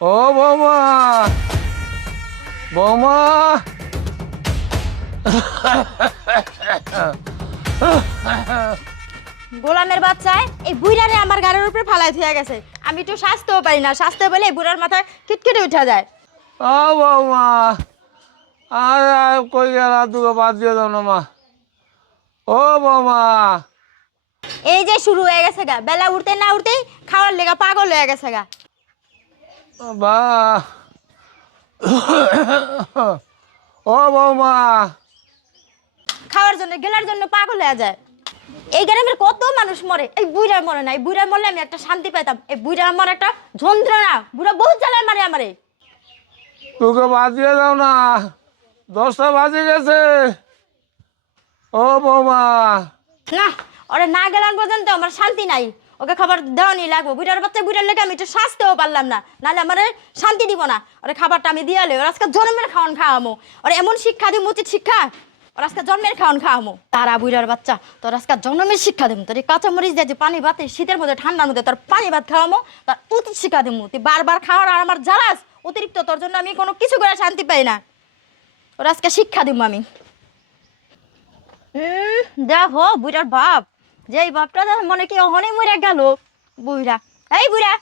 ও বৌমা। বৌমা। গোলামের বাচ্চায় এই বুড়ারে আমার গাড়ির উপরে ফালাই থিয়া গেছে। আমি একটু স্বাস্থ্যও পারি না। স্বাস্থ্য বলে এই বুড়ার মাথায় খিটখিটে উঠা যায়। ও বৌমা। আর আর কই গেল দুটো বাদ দিয়ে দাও না মা। ও বৌমা। এই যে শুরু হয়ে গেছে গা। বেলা উঠতে না উঠতেই খাওয়ার লেগা পাগল হয়ে গেছে গা। বা ও বৌমা। খাওয়ার জন্য গেলার জন্য পাগল হয়ে যায়। এই গ্রামের কত মানুষ মরে এই বুড়ার মরে না এই বুড়ার মরলে আমি একটা শান্তি পাইতাম। এই বুড়া আমার একটা যন্ত্রণা বুড়া বহুত জ্বালায় মারে আমারে। তোকে বাদ দিয়ে দাও না দশটা বাজে গেছে। ও বৌমা। না ওরে না গেলাম পর্যন্ত আমার শান্তি নাই। ওকে খাবার দেওয়ানি লাগবো। বুড়ার বাচ্চা বুড়ার লেগে আমি একটু শাস্তিও পারলাম না। নাহলে আমার শান্তি দিব না। ওরে খাবারটা আমি দিয়ালে ওর আজকে জন্মের খাওয়ান খাওয়ামো। ওর এমন শিক্ষা দিব উচিত শিক্ষা, ওর আজকে জন্মের খাওয়ান খাওয়ামো। তারা বুড়ার বাচ্চা, তোর আজকে জন্মের শিক্ষা দেবো। তোর এই কাঁচা মরিচ দিয়ে পানি ভাত, শীতের মধ্যে ঠান্ডার মধ্যে তোর পানি ভাত খাওয়ামো, তার উচিত শিক্ষা দেবো। তুই বারবার খাওয়ার আর আমার জ্বালাস, অতিরিক্ত তোর জন্য আমি কোনো কিছু করে শান্তি পাই না। ওর আজকে শিক্ষা দিব আমি। দেখো বুড়ার বাপ। যে এই বাপটা মনে কি অহনে মরে গেল? বুড়া এই বুড়া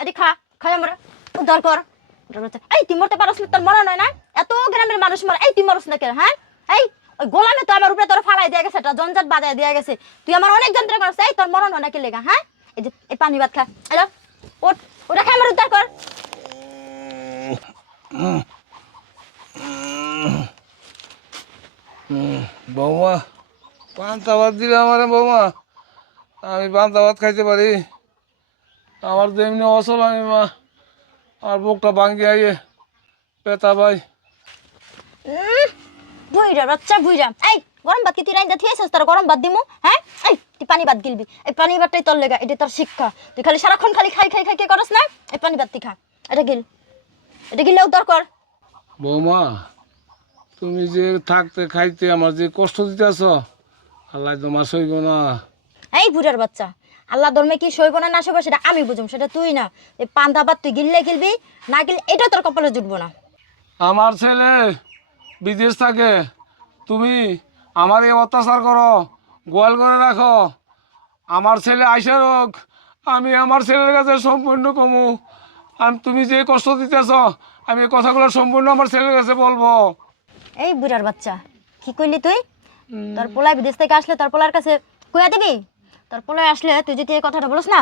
আরে খা খাই আমরা। উদ্ধার কর। এই, তুই মরতে পারস না, তোর মরা নয় না? এত গ্রামের মানুষ মরে, এই তুই মরস না কেন হ্যাঁ? এই, ওই গোলামে তো আমার উপরে তোর ফালাই দিয়ে গেছে একটা জঞ্জাট বাজায় দিয়ে গেছে। তুই আমার অনেক যন্ত্র করছ এই তোর মরণ হয় নাকি লেগা হ্যাঁ? এই যে, এই পানি ভাত খা। এলো ওট ওটা খাই আমার, উদ্ধার কর। বৌমা, পান্তা ভাত দিলে আমার, বৌমা। আমি পান্তা ভাত খাইতে পারি। আমার তো এমনি অসল আমি মা। আমার বুকটা ভাঙ্গি আইয়ে পেতা ভাই। উম, বুইরা বাচ্চা বুইরা এই গরম ভাত কি তুই রাইন্দা থিয়েছিস তোর গরম ভাত দিমু হ্যাঁ? এই তুই পানি ভাত গিলবি। এই পানি ভাতটাই তোর লেগা এটা তোর শিক্ষা। তুই খালি সারাক্ষণ খালি খাই খাই খাই কে করস না? এই পানি ভাত তুই খা। এটা গিল। এটা কর। বৌমা তুমি যে থাকতে খাইতে আমার যে কষ্ট দিতেছ আল্লাহ তোমার সইব না। এই বুড়ার বাচ্চা আল্লাহ ধর্মে কি সইব না না সইব সেটা আমি বুঝুম সেটা তুই না। এই পান্তা ভাত তুই গিললে গিলবি না গিলে এটা তোর কপালে জুটবো না। আমার ছেলে বিদেশ থাকে তুমি আমার এই অত্যাচার করো গোয়াল করে রাখো। আমার ছেলে আইসা রোগ আমি আমার ছেলের কাছে সম্পূর্ণ কমু। আমি তুমি যে কষ্ট দিতেছ আমি এই কথাগুলো সম্পূর্ণ আমার ছেলের কাছে বলব। এই বুড়ার বাচ্চা কি কইলি তুই? তোর পোলায় বিদেশ থেকে আসলে তোর পোলার কাছে কুয়া দিবি? তোর পোলায় আসলে তুই যদি এই কথাটা বলিস না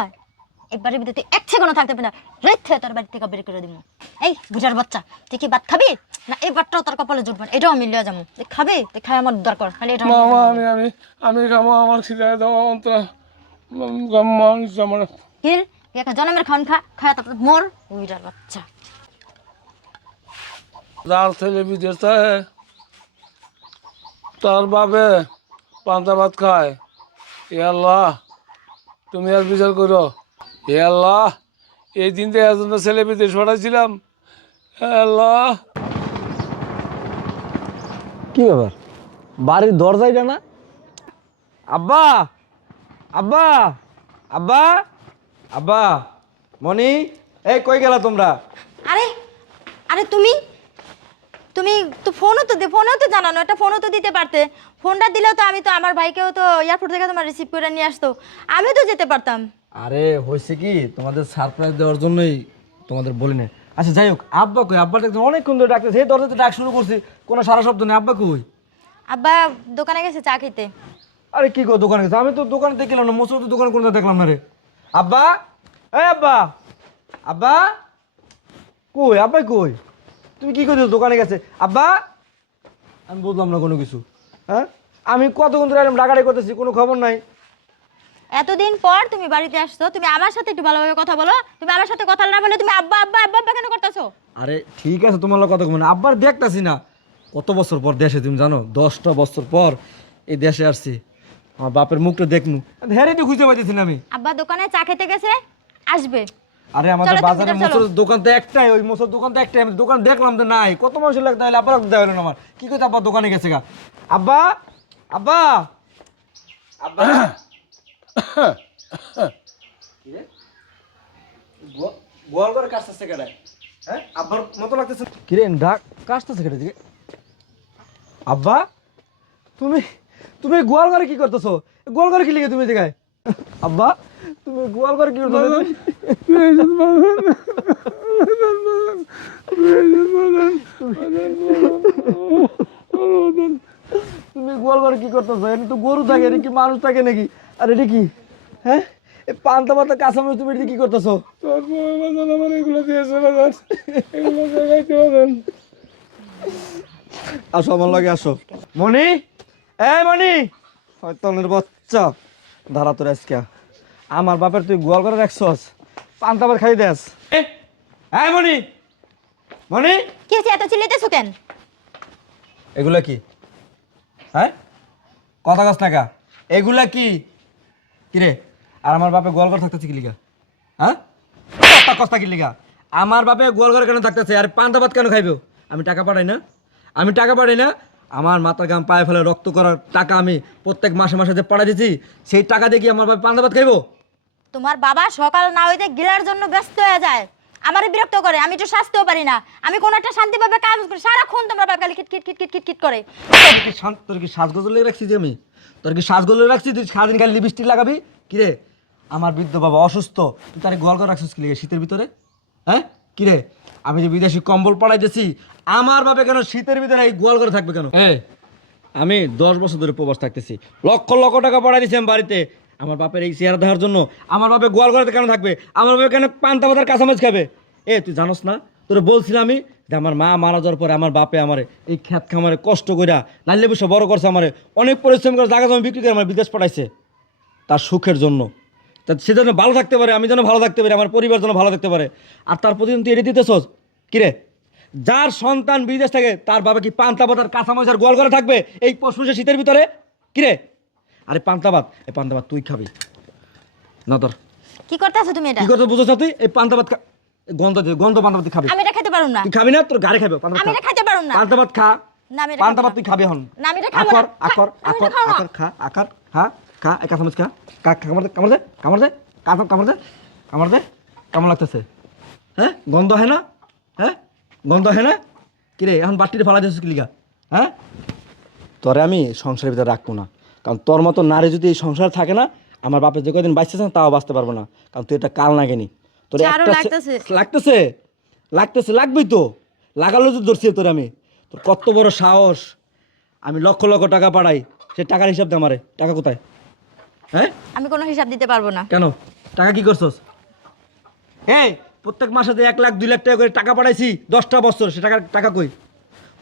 একবারের ভিতরে তুই এক সেকেন্ডও থাকতে পারবি না। রেখে তোর বাড়ি থেকে বের করে দিব। এই বুঝার বাচ্চা তুই কি ভাত খাবি? না এই ভাতটাও তোর কপালে জুটবে এটাও আমি লিয়ে যাব। তুই খাবি? তুই খাই আমার দরকার খালি এটা আমি আমি আমি খাব আমার খিদে দেওয়া অন্তরা। আমার। হিল একটা জন্মের খাওয়ান খা খায় তারপর মর বুঝার বাচ্চা। যার ছেলে বিদেশ তার বাবে পান্তা ভাত খায়। এ আল্লাহ তুমি আর বিচার করো। এ আল্লাহ এই দিন থেকে একজন ছেলে বিদেশ পাঠাইছিলাম। হে আল্লাহ। কি ব্যাপার? বাড়ির দরজাইটা না? আব্বা আব্বা আব্বা আব্বা মনি এই কই গেলা তোমরা? আরে আরে তুমি? তুমি তো ফোনও তো ফোনও তো জানানো একটা ফোনও তো দিতে পারতে। ফোনটা দিলেও তো আমি তো আমার ভাইকেও তো এয়ারপোর্ট থেকে তোমার রিসিভ করে নিয়ে আসতো। আমিও তো যেতে পারতাম। আরে হয়েছে কি? তোমাদের সারপ্রাইজ দেওয়ার জন্যই তোমাদের বলি না আচ্ছা যাই হোক আব্বা কই? আব্বা দেখতে অনেকক্ষণ ধরে ডাকতেছে। সেই দরজাতে ডাক শুরু করছি। কোনো সারা শব্দ নেই। আব্বা কই? আব্বা দোকানে গেছে চা খেতে। আরে কি কো দোকানে গেছে? আমি তো দোকানে দেখলাম না মোসো তো দোকানে কোনো দেখলাম না রে। আব্বা? এই আব্বা? আব্বা? কই? আব্বা কই? তুমি কি করছ দোকানে গেছে? আব্বা আমি বুঝলাম না কোনো কিছু। হ্যাঁ? আমি কতক্ষণ ধরে এরকম ডাকাডাকি করতেছি কোনো খবর নাই। এতদিন পর তুমি বাড়িতে আসছো তুমি আমার সাথে একটু ভালোভাবে কথা বলো। তুমি আমার সাথে কথা না বলে তুমি আব্বা আব্বা আব্বা আব্বা কেন করতেছো? আরে ঠিক আছে তোমার লোক কথা কমেন আব্বার দেখতাছি না। কত বছর পর দেশে তুমি জানো? দশটা বছর পর এই দেশে আসছি। আমার বাপের মুখটা দেখনু হেরে তো খুঁজে পাইতেছি না আমি। আব্বা দোকানে চা খেতে গেছে আসবে। আরে আমাদের বাজারে দোকান তো একটাই ওই মোসর দোকান তো একটাই। আমি দোকান দেখলাম তো নাই। কত মানুষের লাগতে হলে আবার দেওয়া হলো আমার। কি করতে আব্বা দোকানে গেছে গা? আব্বা? আব্বা? আব্বা? গোয়াল করে হ্যাঁ? আব্বার মতো লাগতেছে কিরে ডাক কাশতেছে কেটে দিকে আব্বা? তুমি তুমি গোয়াল ঘরে কি করতেছো? গোয়াল ঘরে কি লিখে তুমি দেখায় আব্বা? তুমি গোয়াল ঘরে কি তুমি গোয়াল ঘরে কি করতেছো? এখানে তো গরু থাকে এটা কি মানুষ থাকে নাকি? আর এটা কি? হ্যাঁ? এই পান্তা পাতা কাঁচামরিচ তুমি এটা কি করতেছো? আমার এগুলো দিয়েছে বাজান এগুলো দেখাইতে বাজান আসো আমার লাগে আসো। মনি এই মনি হয়তনের বাচ্চা। দাঁড়া তোর আজকে। আমার বাপের তুই গোয়াল করে রাখছস? পান্তা ভাত খাই দেস। এই মনি মনি কি হচ্ছে এত চিল্লিতেছো কেন? এগুলা কি? হ্যাঁ? কথা গাছ টাকা এগুলা কি? কিরে? আর আমার বাপে গোয়াল করে থাকতেছে কি লিগা হ্যাঁ? কথা কস্তা কি লিগা আমার বাপে গোয়াল করে কেন থাকতেছে? আর পান্তা ভাত কেন খাইবে? আমি টাকা পাঠাই না। আমি টাকা পাঠাই না। আমার মাথার গাম পায়ে ফেলে রক্ত করার টাকা আমি প্রত্যেক মাসে মাসে যে পাঠাই দিচ্ছি সেই টাকা দিয়ে কি আমার বাপে পান্তা ভাত খাইবো? তোমার বাবা সকাল না হইতে গিলার জন্য ব্যস্ত হয়ে যায়। আমারে বিরক্ত করে আমি একটু শাস্তিও পারি না। আমি কোনো একটা শান্তি পাবে কাজ করি সারাক্ষণ তোমরা বাবা খালি খিট খিট খিট খিট খিট খিট করে। তোর কি শান্ত তোর কি সাজগোজলে রাখছি যে আমি? তোর কি সাজগোজলে রাখছি তুই সারাদিন খালি লিপস্টিক লাগাবি? কিরে? আমার বৃদ্ধ বাবা অসুস্থ। তুই তারে গোয়াল করে রাখছিস কি লেগে শীতের ভিতরে? হ্যাঁ? কিরে? আমি যে বিদেশি কম্বল পড়াইতেছি আমার বাপে কেন শীতের ভিতরে এই গোয়াল করে থাকবে কেন? হ্যাঁ আমি দশ বছর ধরে প্রবাস থাকতেছি। লক্ষ লক্ষ টাকা পড়াই দিয়েছি আমি বাড়িতে। আমার বাপের এই চেহারা দেখার জন্য আমার বাপে গোয়াল করে কেন থাকবে? আমার বাপে কেন পান্তা পাতার কাঁচামাচ খাবে? এ, তুই জানোস না? তোরে বলছিলাম আমি যে আমার মা মারা যাওয়ার পরে আমার বাপে আমারে এই খ্যাত খামারে কষ্ট কইরা নাইলে বসে বড় করছে আমারে। অনেক পরিশ্রম করে জায়গা জমি বিক্রি করে আমার বিদেশ পাঠাইছে তার সুখের জন্য। তা সে যেন ভালো থাকতে পারে, আমি যেন ভালো থাকতে পারি, আমার পরিবার যেন ভালো থাকতে পারে। আর তার প্রতিদিন তুই এড়িয়ে দিতেছস? কিরে যার সন্তান বিদেশ থাকে, তার বাবা কি পান্তা ভাত আর গোয়াল করে থাকবে এই পশুষে শীতের ভিতরে? কিরে আরে পান্তা ভাত এই পান্তা ভাত তুই খাবি। না তোর কি করতেছো তুমি এটা? কি করতে বুঝছ তুই? এই পান্তা ভাত গন্ধ দে- গন্ধ পান্তা ভাত খাবি। আমি এটা খেতে পারুম না। তুই খাবি না তোর গাড়ি খাবে পান্তা আমি এটা খেতে পারুম না। পান্তা ভাত খা। না আমি পান্তা ভাত তুই খাবি এখন। না, আমি এটা খাব আকর আকর আকর আকর খা আকর খা খা এক চামচ খা। কা কামড় দে কামড় দে কামড় দে কামড় কামড় দে কামড় দে কেমন লাগতেছে? হ্যাঁ গন্ধ হয় না? হ্যাঁ গন্ধ হয় না? কিরে এখন বাটিতে ফালা দিয়েছিস কি লিগা? হ্যাঁ? তোরে আমি সংসারের ভিতরে রাখব না। কারণ তোর মতো নারী যদি এই সংসার থাকে না আমার বাপের যে কদিন বাঁচতেছে না তাও বাঁচতে পারব না। কারণ তুই এটা কাল লাগেনি তোর লাগতেছে। লাগতেছে। লাগতেছে লাগবেই তো। লাগালো তো ধরছি তোর আমি। তোর কত বড় সাহস। আমি লক্ষ লক্ষ টাকা পাঠাই সে টাকার হিসাব দে আমারে। টাকা কোথায়? হ্যাঁ? আমি কোনো হিসাব দিতে পারব না। কেন? টাকা কি করছস? এই প্রত্যেক মাসে যে এক লাখ দুই লাখ টাকা করে টাকা পাঠাইছি দশটা বছর সে টাকা টাকা কই?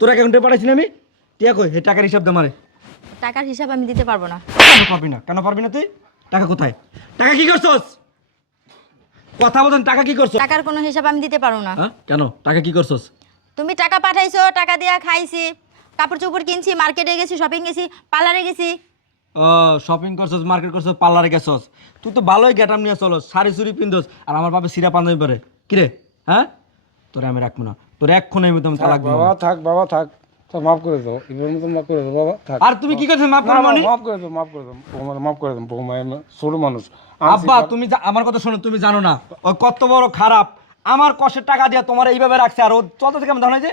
তোর অ্যাকাউন্টে পাঠাইছি না আমি? টিয়া কই? সেই টাকার হিসাব দে আমারে। টাকার হিসাব আমি দিতে পারব না। কেন পারবি না? কেন পারবি না তুই? টাকা কোথায়? টাকা কি করছস? কথা বলেন টাকা কি করছস? টাকার কোনো হিসাব আমি দিতে পারব না। হ্যাঁ? কেন? টাকা কি করছস? তুমি টাকা পাঠাইছো টাকা দিয়া খাইছি কাপড় চোপড় কিনছি মার্কেটে গেছি শপিং গেছি পার্লারে গেছি। ও শপিং করছস মার্কেট করছস পার্লারে গেছস। তুই তো ভালোই গেটাম নিয়ে চলস শাড়ি চুড়ি পিন্দস আর আমার বাপে সিরা পাঞ্জাবি পরে। কিরে হ্যাঁ? তোরে আমি রাখব না। তোর এক্ষণে আমি তুমি তালাক দিব। বাবা থাক বাবা থাক। তো মাফ করে দাও এবার মতো মাফ করে দাও বাবা থাক। আর তুমি কি করছ মাফ করো মানে? মাফ করে দাও মাফ করে দাও বৌমা মাফ করে দাও বৌমা ছোট মানুষ। আব্বা তুমি আমার কথা শোনো তুমি জানো না ও কত বড় খারাপ। আমার কষ্টের টাকা দিয়ে তোমার এইভাবে রাখছে আর ও যত থেকে আমি জানাই যে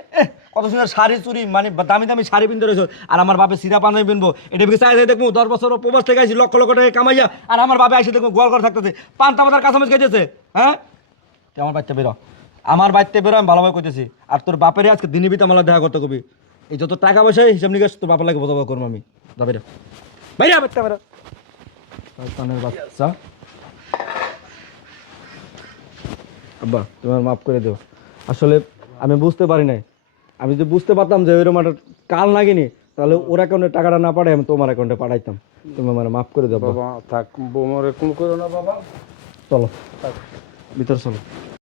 কত সুন্দর শাড়ি চুরি মানে দামি দামি শাড়ি পিনতে রয়েছে। আর আমার বাপে সিরা পাঞ্জাবি পিনবো। এটা বিকে চাই দেখব দশ বছর প্রবাস থেকে আসি লক্ষ লক্ষ টাকা কামাইয়া আর আমার বাপে আসি দেখব গোয়াল করে থাকতেছে। পান্তা পাতার কাছামাছ খেয়েছে হ্যাঁ? আমার বাচ্চা বেরো। আমার বাড়িতে বেরো আমি ভালোভাবে করতেছি আর তোর বাপেরই আজকে দিনই বিতে আমার দেখা করতে কবি। এই যত টাকা পয়সা হিসাব নিকাশ তো বাপের লাগে বোঝাবো করব আমি। যা বেরো। বাইরে বাচ্চা বেরো শয়তানের বাচ্চা। আব্বা তোমার মাফ করে দিও। আসলে আমি বুঝতে পারি নাই। আমি যদি বুঝতে পারতাম যে ওইরকম একটা কাল লাগেনি তাহলে ওর অ্যাকাউন্টে টাকাটা না পাঠাই আমি তোমার অ্যাকাউন্টে পাঠাইতাম। তুমি আমার মাফ করে দাও বাবা থাক বৌমারে কোন করো না বাবা। চলো। ভিতরে চলো।